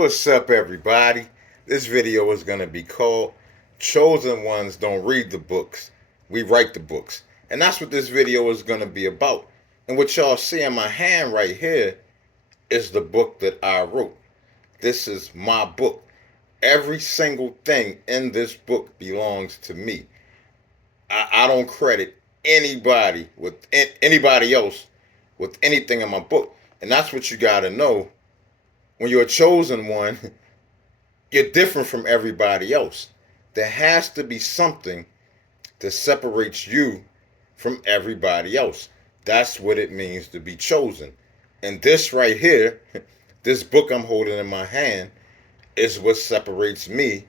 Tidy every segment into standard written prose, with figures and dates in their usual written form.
What's up, everybody? This video is going to be called Chosen Ones Don't Read the Books, We Write the Books. And that's what this video is going to be about. And what y'all see in my hand right here is the book that I wrote. This is my book. Every single thing in this book belongs to me. I don't credit anybody else with anything in my book. And that's what you got to know. When you're a chosen one, you're different from everybody else. There has to be something that separates you from everybody else. That's what it means to be chosen. And this right here, this book I'm holding in my hand, is what separates me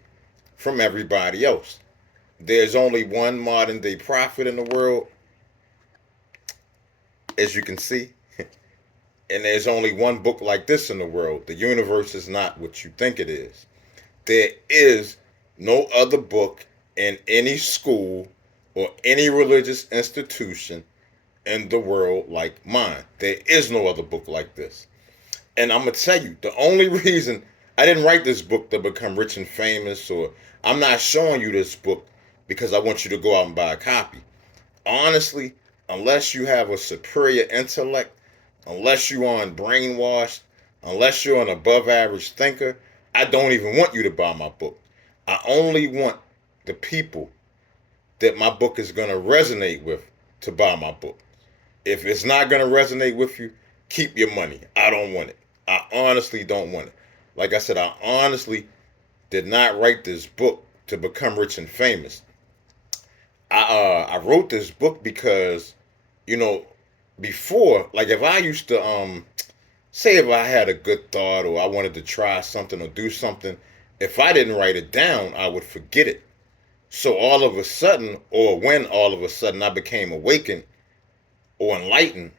from everybody else. There's only one modern day prophet in the world, as you can see. And there's only one book like this in the world. The universe is not what you think it is. There is no other book in any school or any religious institution in the world like mine. There is no other book like this. And I'm going to tell you, the only reason I didn't write this book to become rich and famous, or I'm not showing you this book because I want you to go out and buy a copy. Honestly, unless you have a superior intellect, unless you're on brainwashed, unless you're an above average thinker, I don't even want you to buy my book. I only want the people that my book is going to resonate with to buy my book. If it's not going to resonate with you, keep your money. I don't want it. I honestly don't want it. Like I said, I honestly did not write this book to become rich and famous. I wrote this book because, before, like if I used to say if I had a good thought or I wanted to try something or do something, if I didn't write it down, I would forget it. So all of a sudden, or when all of a sudden I became awakened or enlightened,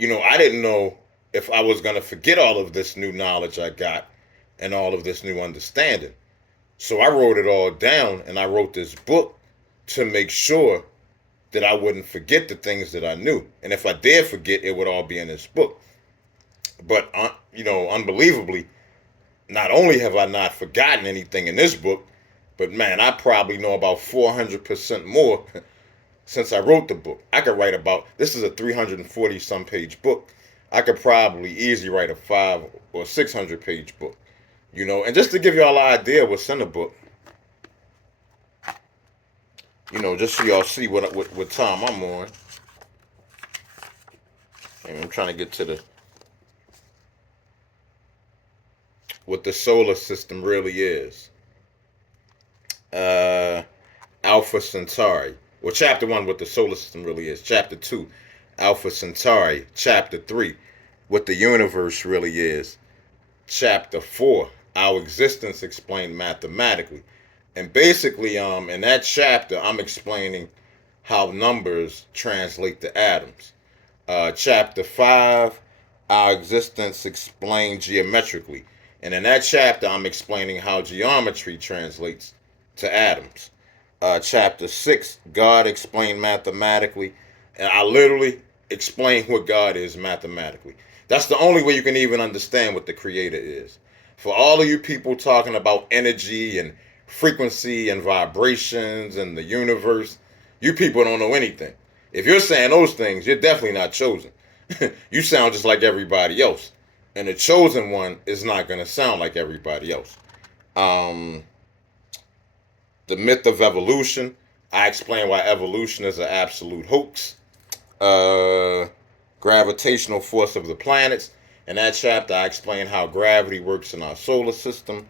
I didn't know if I was going to forget all of this new knowledge I got and all of this new understanding. So I wrote it all down, and I wrote this book to make sure that I wouldn't forget the things that I knew. And if I did forget, it would all be in this book. But, unbelievably, not only have I not forgotten anything in this book, but man, I probably know about 400% more since I wrote the book. I could write about, this is a 340 some page book. I could probably easily write a 500 or 600 page book, and just to give y'all an idea what's in the book, just so y'all see what time I'm on. And I'm trying to get to what the solar system really is. Alpha Centauri. Well, chapter 1, what the solar system really is. Chapter 2, Alpha Centauri. Chapter 3, what the universe really is. Chapter 4, our existence explained mathematically. And basically, in that chapter, I'm explaining how numbers translate to atoms. Chapter 5, our existence explained geometrically. And in that chapter, I'm explaining how geometry translates to atoms. Chapter 6, God explained mathematically. And I literally explain what God is mathematically. That's the only way you can even understand what the Creator is. For all of you people talking about energy and frequency and vibrations and the universe, you people don't know anything. If you're saying those things, you're definitely not chosen. You sound just like everybody else. And the chosen one is not going to sound like everybody else. The myth of evolution. I explain why evolution is an absolute hoax. Gravitational force of the planets. In that chapter, I explain how gravity works in our solar system.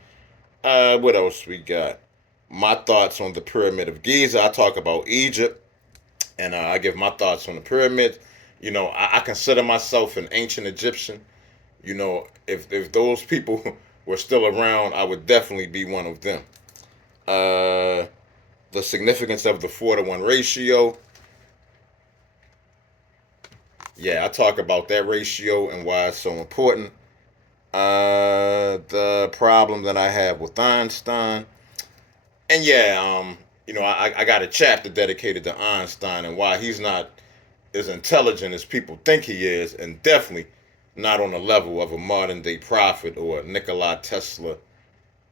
What else we got? My thoughts on the Pyramid of Giza. I talk about Egypt, and I give my thoughts on the pyramids. I consider myself an ancient Egyptian. If those people were still around, I would definitely be one of them. The significance of the 4-to-1 ratio. Yeah, I talk about that ratio and why it's so important. The problem that I have with Einstein. And yeah, I got a chapter dedicated to Einstein and why he's not as intelligent as people think he is, and definitely not on the level of a modern day prophet or Nikola Tesla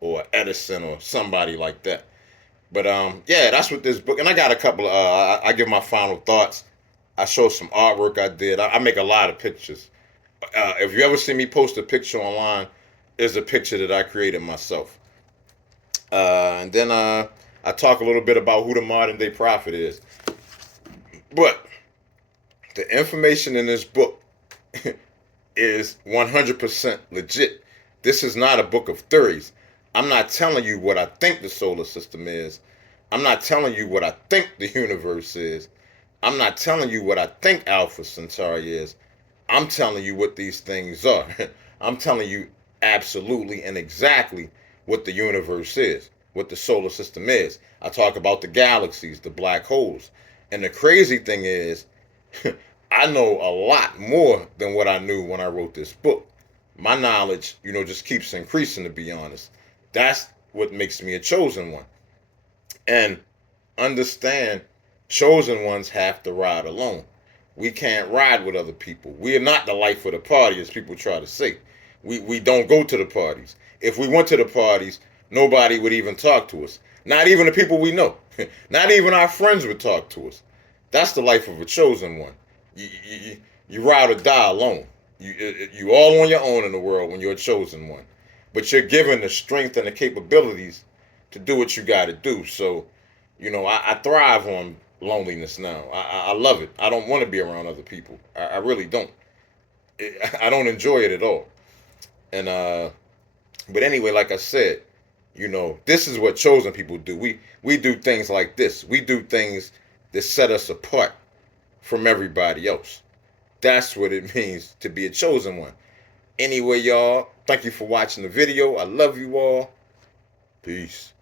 or Edison or somebody like that. But yeah, that's what this book. And I got a couple. I give my final thoughts. I show some artwork I did. I make a lot of pictures. If you ever see me post a picture online, is a picture that I created myself. And then I talk a little bit about who the modern day prophet is. But the information in this book is 100% legit. This is not a book of theories. I'm not telling you what I think the solar system is. I'm not telling you what I think the universe is. I'm not telling you what I think Alpha Centauri is. I'm telling you what these things are. I'm telling you absolutely and exactly what the universe is, what the solar system is. I talk about the galaxies, the black holes. And the crazy thing is, I know a lot more than what I knew when I wrote this book. My knowledge, just keeps increasing, to be honest. That's what makes me a chosen one. And understand, chosen ones have to ride alone. We can't ride with other people. We are not the life of the party, as people try to say. We don't go to the parties. If we went to the parties, nobody would even talk to us. Not even the people we know. Not even our friends would talk to us. That's the life of a chosen one. You ride or die alone. You all on your own in the world when you're a chosen one. But you're given the strength and the capabilities to do what you got to do. So, I thrive on loneliness now. I love it. I don't want to be around other people. I really don't. I don't enjoy it at all. And but anyway, like I said, this is what chosen people do. We do things like this. We do things that set us apart from everybody else. That's what it means to be a chosen one. Anyway, y'all, thank you for watching the video. I love you all. Peace.